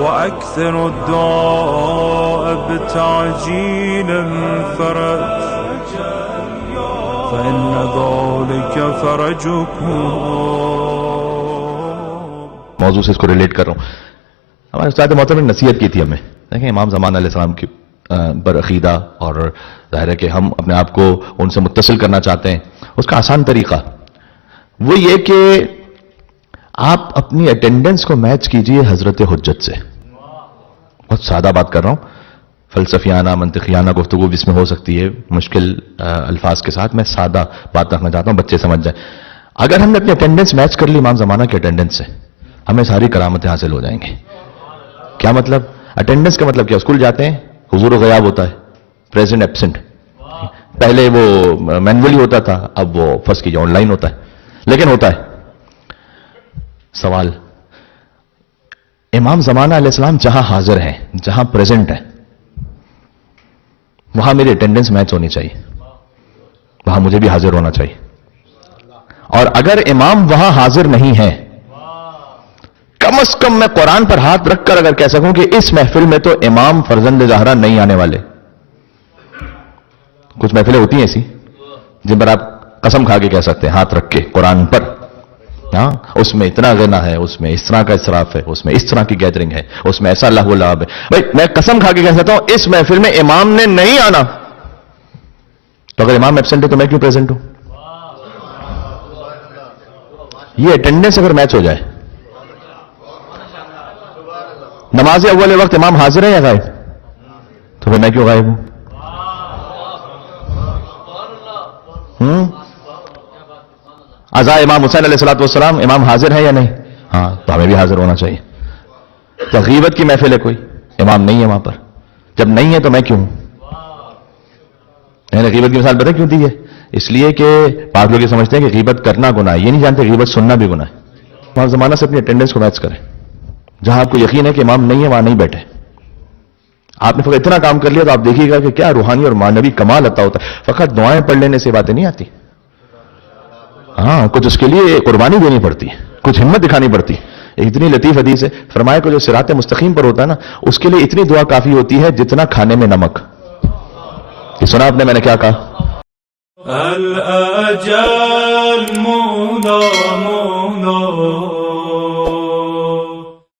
وأكثر الدعاء بتعجيل الفرج فإن ذلك فرجكم. موضوع سے اس کو ریلیٹ کر رہا ہوں. ہمارے استاد محترم نے نصیحت کی تھی ہمیں. دیکھیں امام زمان علیہ السلام کی پر عقیدہ، اور ظاہر ہے کہ ہم اپنے آپ کو ان سے متصل کرنا چاہتے ہیں. اس کا آسان طریقہ وہ یہ کہ آپ اپنی اٹینڈنس کو میچ کیجئے حضرت حجت سے. بہت سادہ بات کر رہا ہوں، فلسفیانہ منطقیانہ گفتگو جس میں ہو سکتی ہے مشکل الفاظ کے ساتھ. میں سادہ بات رکھنا چاہتا ہوں، بچے سمجھ جائیں. اگر ہم نے اپنی اٹینڈنس میچ کر لی امام زمانہ کی اٹینڈنس سے، ہمیں ساری کرامتیں حاصل ہو جائیں گی. کیا مطلب؟ اٹینڈنس کا مطلب کیا؟ اسکول جاتے ہیں، حضور و غیاب ہوتا ہے، پریزنٹ ایبسنٹ. پہلے وہ مینولی ہوتا تھا، اب وہ فرض کیجیے آن لائن ہوتا ہے، لیکن ہوتا ہے. سوال، امام زمانہ علیہ السلام جہاں حاضر ہیں، جہاں پریزنٹ ہیں، وہاں میری اٹینڈنس میچ ہونی چاہیے، وہاں مجھے بھی حاضر ہونا چاہیے. اور اگر امام وہاں حاضر نہیں ہے، کم از کم میں قرآن پر ہاتھ رکھ کر اگر کہہ سکوں کہ اس محفل میں تو امام فرزند زہرا نہیں آنے والے. کچھ محفلیں ہوتی ہیں ایسی جن پر آپ قسم کھا کے کہہ سکتے ہیں ہاتھ رکھ کے قرآن پر، ہاں اس میں اتنا غنا ہے، اس میں اس طرح کا اسراف ہے، اس میں اس طرح کی گیدرنگ ہے، اس میں ایسا لہو لعب ہے. بھائی میں قسم کھا کے کہہ سکتا ہوں اس محفل میں امام نے نہیں آنا، تو اگر امام ایبسنٹ ہے تو میں کیوں پریزنٹ ہوں؟ یہ اٹینڈنس اگر میچ ہو جائے. نماز اول وقت امام حاضر ہے یا غائب؟ تو پھر میں کیوں غائب ہوں؟ عزا امام حسین علیہ السلام امام حاضر ہے یا نہیں؟ ہاں، تو ہمیں بھی حاضر ہونا چاہیے. تو غیبت کی محفل ہے، کوئی امام نہیں ہے وہاں پر، جب نہیں ہے تو میں کیوں ہوں؟ میں نے غیبت کی مثال پتہ کیوں دی ہے؟ اس لیے کہ بعض لوگ یہ سمجھتے ہیں کہ غیبت کرنا گناہ ہے، یہ نہیں جانتے غیبت سننا بھی گناہ ہے. وہاں زمانہ سے اپنی اٹینڈنس کو میچ کریں. جہاں آپ کو یقین ہے کہ امام نہیں ہے وہاں نہیں بیٹھے. آپ نے فقط اتنا کام کر لیا تو آپ دیکھیے گا کہ کیا روحانی اور معنوی کمال عطا ہوتا ہے. فقط دعائیں پڑھ لینے سے باتیں نہیں آتی. ہاں، کچھ اس کے لیے قربانی دینی پڑتی ہے، کچھ ہمت دکھانی پڑتی ہے. اتنی لطیف حدیث ہے، فرمایا کہ جو صراط مستقیم پر ہوتا ہے نا، اس کے لیے اتنی دعا کافی ہوتی ہے جتنا کھانے میں نمک. یہ سنا آپ نے میں نے کیا کہا؟ الأجل مولا مولا